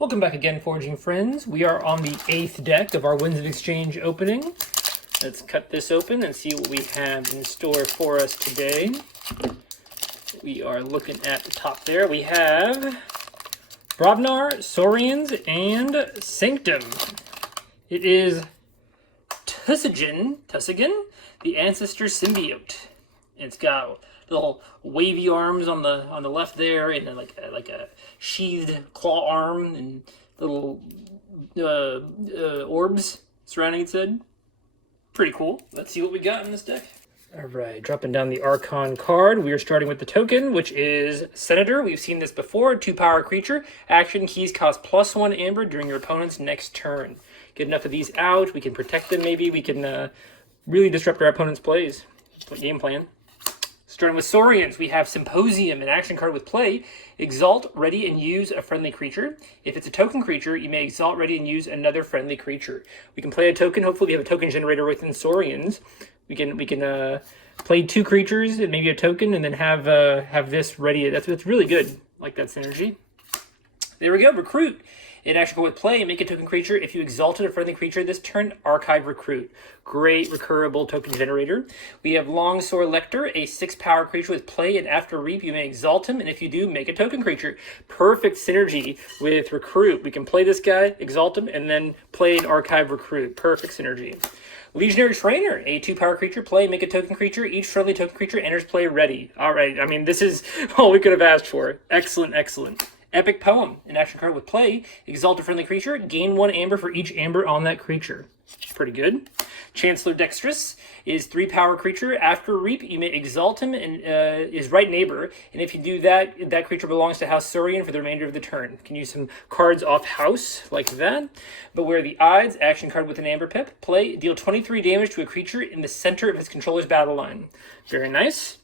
Welcome back again, Forging Friends. We are on the 8th deck of our Winds of Exchange opening. Let's cut this open and see what we have in store for us today. We are looking at the top there. We have Brobnar, Saurians, and Sanctum. It is Tussigan, the Ancestor Symbiote. It's got little wavy arms on the left there, and like a sheathed claw arm, and little orbs surrounding its head. Pretty cool. Let's see what we got in this deck. All right, dropping down the Archon card. We are starting with the token, which is Senator. We've seen this before. 2-power creature. Action keys cost +1 amber during your opponent's next turn. Get enough of these out. We can protect them. Maybe we can really disrupt our opponent's plays. Game plan. Starting with Saurians, we have Symposium, an action card with play. Exalt, ready, and use a friendly creature. If it's a token creature, you may exalt, ready, and use another friendly creature. We can play a token. Hopefully we have a token generator within Saurians. We can play 2 creatures and maybe a token, and then have this ready. That's really good. I like that synergy. There we go. Recruit. In action card with play, make a token creature. If you exalted a friendly creature this turn, archive Recruit. Great recurable token generator. We have Longsword Lector, a 6-power creature with play, and after reap, you may exalt him, and if you do, make a token creature. Perfect synergy with Recruit. We can play this guy, exalt him, and then play and archive Recruit. Perfect synergy. Legionary Trainer, a 2-power creature, play, make a token creature. Each friendly token creature enters play ready. All right, I mean, this is all we could have asked for. Excellent, excellent. Epic Poem, an action card with play. Exalt a friendly creature. Gain 1 amber for each amber on that creature. Pretty good. Chancellor Dexterous is 3-power creature. After reap, you may exalt him and is right neighbor. And if you do that, that creature belongs to House Saurian for the remainder of the turn. You can use some cards off house like that. Beware the Odds, action card with an amber pip. Play, deal 23 damage to a creature in the center of its controller's battle line. Very nice.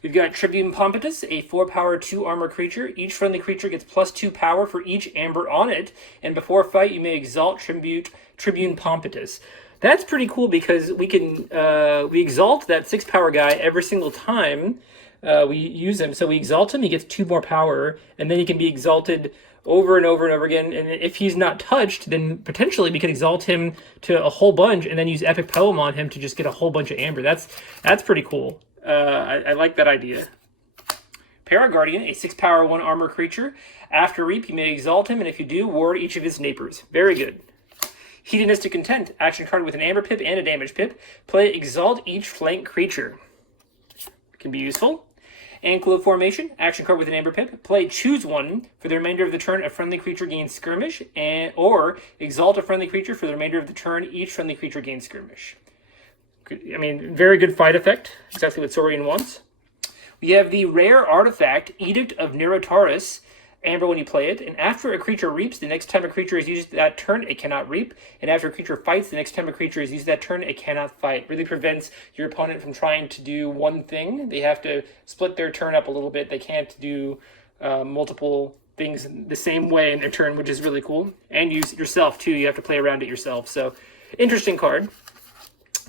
We've got Tribune Pompatus, a 4-power, 2-armor creature. Each friendly creature gets +2 power for each amber on it. And before fight, you may exalt Tribune Pompatus. That's pretty cool because we can we exalt that 6-power guy every single time we use him. So we exalt him, he gets 2 more power, and then he can be exalted over and over and over again. And if he's not touched, then potentially we could exalt him to a whole bunch and then use Epic Poem on him to just get a whole bunch of amber. That's pretty cool. I like that idea. Paraguardian, a 6-power, 1-armor creature. After reap, you may exalt him, and if you do, ward each of his neighbors. Very good. Hedonistic Content, action card with an amber pip and a damage pip. Play exalt each flank creature. Can be useful. Anklo Formation, action card with an amber pip. Play choose one. For the remainder of the turn, a friendly creature gains skirmish, or exalt a friendly creature. For the remainder of the turn, each friendly creature gains skirmish. I mean, very good fight effect. Exactly what Saurian wants. We have the rare artifact, Edict of Neurotaurus. Amber when you play it. And after a creature reaps, the next time a creature is used that turn, it cannot reap. And after a creature fights, the next time a creature is used that turn, it cannot fight. Really prevents your opponent from trying to do one thing. They have to split their turn up a little bit. They can't do multiple things the same way in their turn, which is really cool. And use it yourself, too. You have to play around it yourself. So, interesting card.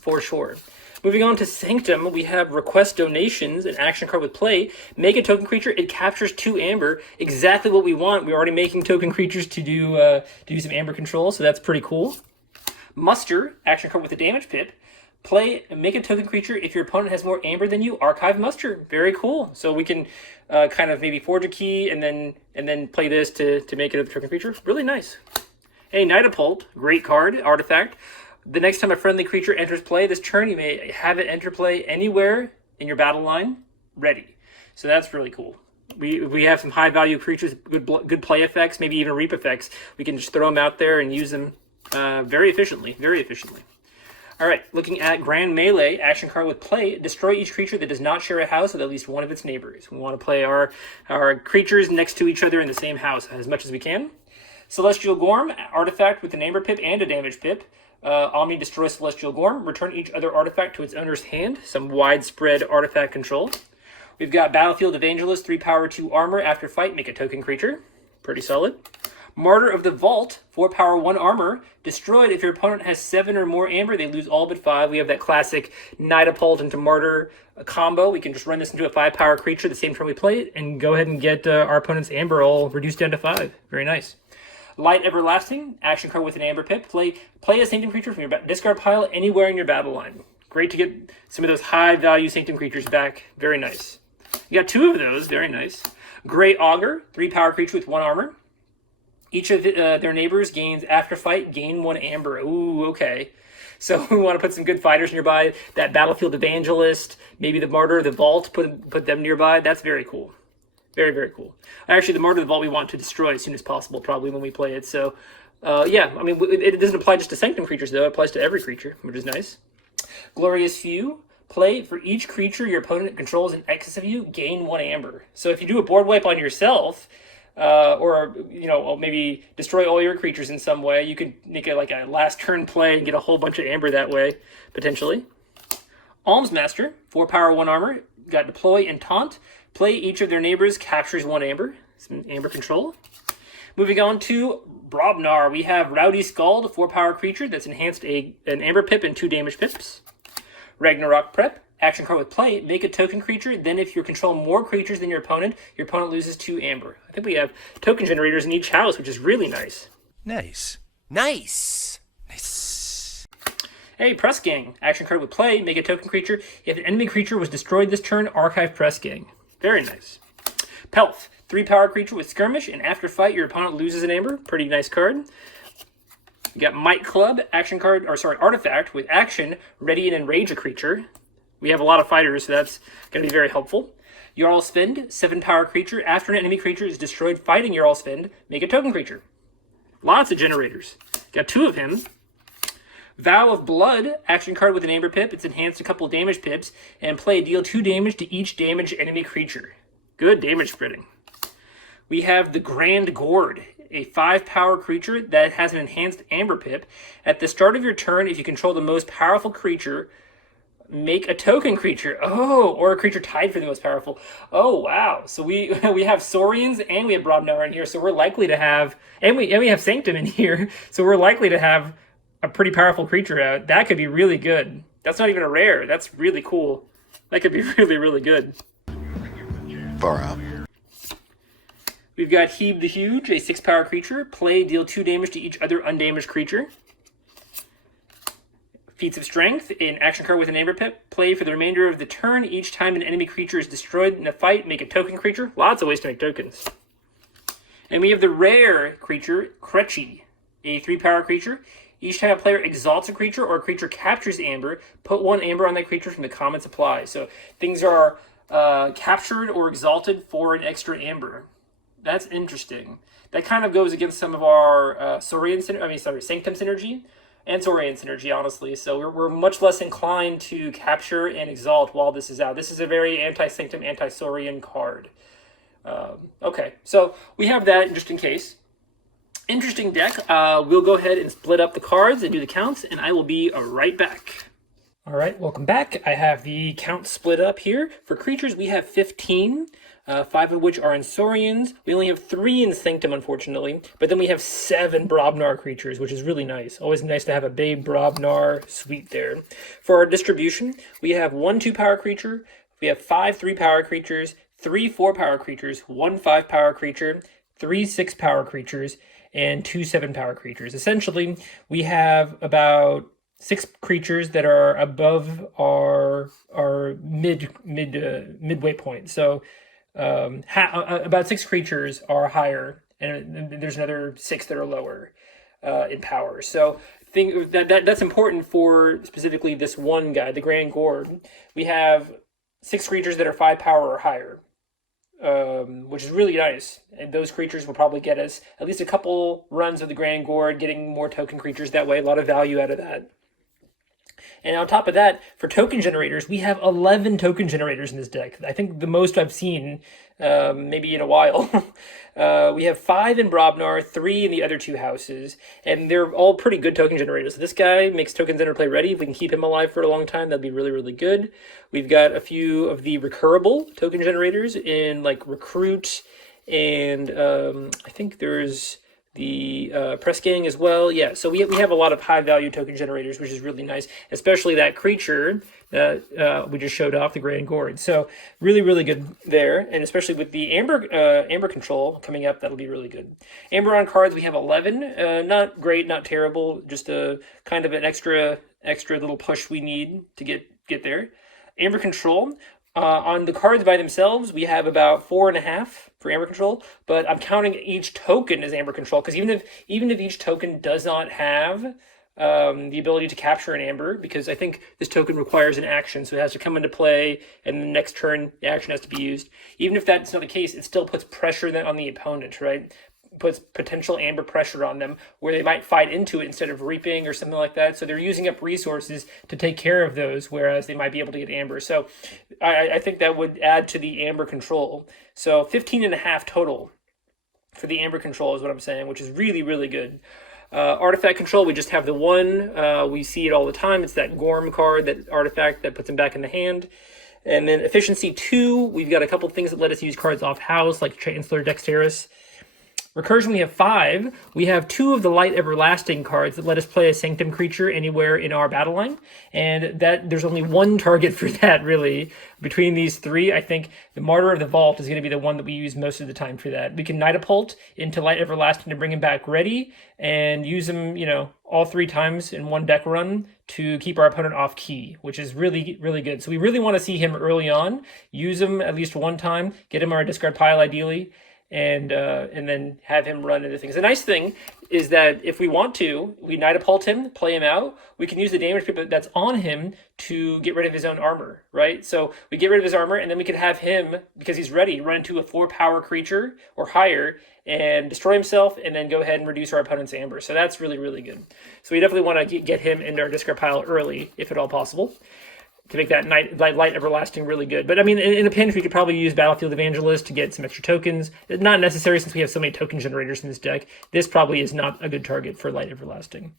For sure. Moving on to Sanctum, we have Request Donations, an action card with play. Make a token creature. It captures 2 amber. Exactly what we want. We're already making token creatures to do some amber control, so that's pretty cool. Muster, action card with a damage pip. Play, make a token creature. If your opponent has more amber than you, archive Muster. Very cool. So we can kind of maybe forge a key and then play this to make it a token creature. Really nice. Hey, Nidapult, great card, artifact. The next time a friendly creature enters play this turn, you may have it enter play anywhere in your battle line, ready. So that's really cool. We have some high-value creatures, good play effects, maybe even reap effects. We can just throw them out there and use them very efficiently, very efficiently. All right, looking at Grand Melee, action card with play. Destroy each creature that does not share a house with at least one of its neighbors. We want to play our creatures next to each other in the same house as much as we can. Celestial Gorm, artifact with an amber pip and a damage pip. Omni destroys Celestial Gorm. Return each other artifact to its owner's hand. Some widespread artifact control. We've got Battlefield Evangelist, 3-power, 2-armor. After fight, make a token creature. Pretty solid. Martyr of the Vault, 4 power, 1 armor. Destroyed. If your opponent has 7 or more amber, they lose all but 5. We have that classic Nidapult into Martyr combo. We can just run this into a 5 power creature the same turn we play it, and go ahead and get our opponent's amber all reduced down to 5. Very nice. Light Everlasting, action card with an amber pip. Play a Sanctum creature from your discard pile anywhere in your battle line. Great to get some of those high value Sanctum creatures back. Very nice. You got 2 of those. Very nice. Gray Augur, 3 power creature with 1 armor. Each of their neighbors gains after fight, gain 1 amber. Ooh, okay. So we want to put some good fighters nearby. That Battlefield Evangelist, maybe the Martyr, the Vault, put them nearby. That's very cool. Very, very cool. Actually, the Martyr, the Vault we want to destroy as soon as possible, probably when we play it. So, yeah, I mean, it doesn't apply just to Sanctum creatures, though. It applies to every creature, which is nice. Glorious Few. Play for each creature your opponent controls in excess of you, gain 1 amber. So if you do a board wipe on yourself, or maybe destroy all your creatures in some way, you could make it like a last turn play and get a whole bunch of amber that way, potentially. Almsmaster, 4 power, 1 armor. Got Deploy and Taunt. Play each of their neighbors, captures 1 amber. Some amber control. Moving on to Brobnar, we have Rowdy Scald, 4 power creature that's enhanced an amber pip and 2 damage pips. Ragnarok Prep, action card with play, make a token creature, then if you control more creatures than your opponent loses 2 amber. I think we have token generators in each house, which is really nice. Nice. Nice. Nice. Hey, Press Gang, action card with play, make a token creature. If an enemy creature was destroyed this turn, archive Press Gang. Very nice. Pelth, 3 power creature with skirmish, and after fight, your opponent loses an amber. Pretty nice card. You got Might Club, artifact with action, ready and enrage a creature. We have a lot of fighters, so that's going to be very helpful. Jarl Svind, 7 power creature. After an enemy creature is destroyed fighting Jarl Svind, make a token creature. Lots of generators. Got 2 of him. Vow of Blood, action card with an amber pip. It's enhanced a couple damage pips, and play deal 2 damage to each damaged enemy creature. Good damage spreading. We have the Grand Gourd, a 5 power creature that has an enhanced amber pip. At the start of your turn, if you control the most powerful creature, make a token creature. Oh, or a creature tied for the most powerful. Oh, wow. So we have Saurians and we have Brobnar in here, so we're likely to have, and we have Sanctum in here, so we're likely to have a pretty powerful creature out. That could be really good. That's not even a rare. That's really cool. That could be really, really good. Far out. We've got Heeb the Huge, a 6 power creature. Play, deal 2 damage to each other undamaged creature. Feats of Strength, an action card with an amber pip. Play for the remainder of the turn. Each time an enemy creature is destroyed in a fight, make a token creature. Lots of ways to make tokens. And we have the rare creature, Kretchy, a 3 power creature. Each time a player exalts a creature or a creature captures amber, put 1 amber on that creature from the common supply. So things are captured or exalted for an extra amber. That's interesting. That kind of goes against some of our Sanctum synergy and Saurian synergy, honestly. So we're much less inclined to capture and exalt while this is out. This is a very anti-Sanctum, anti-Saurian card. Okay, so we have that just in case. Interesting deck. We'll go ahead and split up the cards and do the counts, and I will be right back. All right, welcome back. I have the count split up here. For creatures, we have 15. 5 of which are in Saurians. We only have 3 in Sanctum, unfortunately. But then we have 7 Brobnar creatures, which is really nice. Always nice to have a big Brobnar suite there. For our distribution, we have 1 2-power creature. We have 5 3-power creatures, 3 4-power creatures, 1 5-power creature, 3 6-power creatures, and 2 7-power creatures. Essentially, we have about 6 creatures that are above our midway point. So about 6 creatures are higher, and there's another 6 that are lower in power. So that's important for specifically this one guy, the Grand Gourd. We have 6 creatures that are 5 power or higher, which is really nice. And those creatures will probably get us at least a couple runs of the Grand Gourd, getting more token creatures that way. A lot of value out of that. And on top of that, for token generators, we have 11 token generators in this deck. I think the most I've seen maybe in a while. We have 5 in Brobnar, 3 in the other 2 houses, and they're all pretty good token generators. So this guy makes tokens interplay ready. If we can keep him alive for a long time, that'd be really, really good. We've got a few of the recurable token generators in like Recruit, and I think there's press gang as well. Yeah, so we have a lot of high value token generators, which is really nice, especially that creature that we just showed off, the Grand Gourd. So really, really good there, and especially with the Amber control coming up, that'll be really good. Amber on cards, we have 11. Not great, not terrible, just a kind of an extra little push we need to get there. Amber control. On the cards by themselves, we have about 4.5 for Amber control, but I'm counting each token as Amber control, because even if each token does not have the ability to capture an Amber, because I think this token requires an action, so it has to come into play, and the next turn the action has to be used. Even if that's not the case, it still puts pressure on the opponent, right? Puts potential Amber pressure on them, where they might fight into it instead of reaping or something like that. So they're using up resources to take care of those, whereas they might be able to get Amber. So I think that would add to the Amber control. So 15.5 total for the Amber control is what I'm saying, which is really, really good. Artifact control, we just have the one. We see it all the time. It's that Gorm card, that artifact that puts him back in the hand. And then efficiency 2, we've got a couple things that let us use cards off house, like Chancellor Dexterous. Recursion, we have 5. We have 2 of the Light Everlasting cards that let us play a Sanctum creature anywhere in our battle line. And that there's only one target for that, really. Between these 3, I think the Martyr of the Vault is going to be the one that we use most of the time for that. We can Nightapult into Light Everlasting to bring him back ready, and use him, all 3 times in one deck run to keep our opponent off key, which is really, really good. So we really want to see him early on, use him at least one time, get him our discard pile ideally, and then have him run into things. The nice thing is that if we want to, we Nightapult him, play him out, we can use the damage creep that's on him to get rid of his own armor, right? So we get rid of his armor, and then we can have him, because he's ready, run into a 4-power creature or higher and destroy himself, and then go ahead and reduce our opponent's Amber. So that's really, really good. So we definitely want to get him into our discard pile early, if at all possible, to make that Light Everlasting really good. But I mean, in a pinch, we could probably use Battlefield Evangelist to get some extra tokens. It's not necessary since we have so many token generators in this deck. This probably is not a good target for Light Everlasting.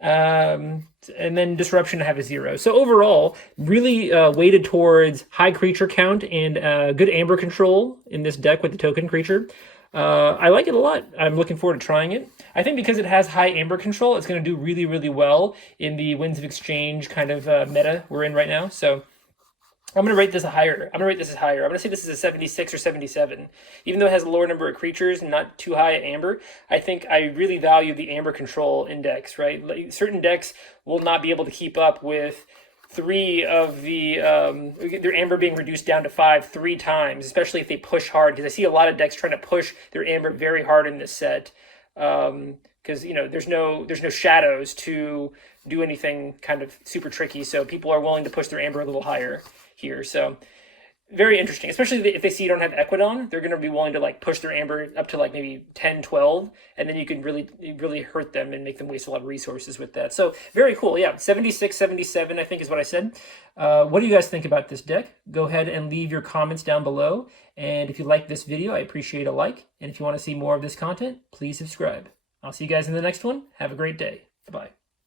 And then Disruption, I have a 0. So overall, really weighted towards high creature count and good Amber control in this deck with the token creature. I like it a lot. I'm looking forward to trying it. I think because it has high Amber control, it's going to do really, really well in the Winds of Exchange kind of meta we're in right now. So I'm going to rate this higher. I'm going to say this is a 76 or 77. Even though it has a lower number of creatures and not too high at Amber, I think I really value the Amber control index, right? Like, certain decks will not be able to keep up with 3 of their Amber being reduced down to 5 3 times, especially if they push hard, because I see a lot of decks trying to push their Amber very hard in this set, because there's no shadows to do anything kind of super tricky, so people are willing to push their Amber a little higher here. So very interesting, especially if they see you don't have Equidon. They're going to be willing to push their Amber up to maybe 10, 12, and then you can really hurt them and make them waste a lot of resources with that. So very cool. Yeah, 76, 77, I think is what I said. What do you guys think about this deck? Go ahead and leave your comments down below. And if you like this video, I appreciate a like. And if you want to see more of this content, please subscribe. I'll see you guys in the next one. Have a great day. Bye-bye.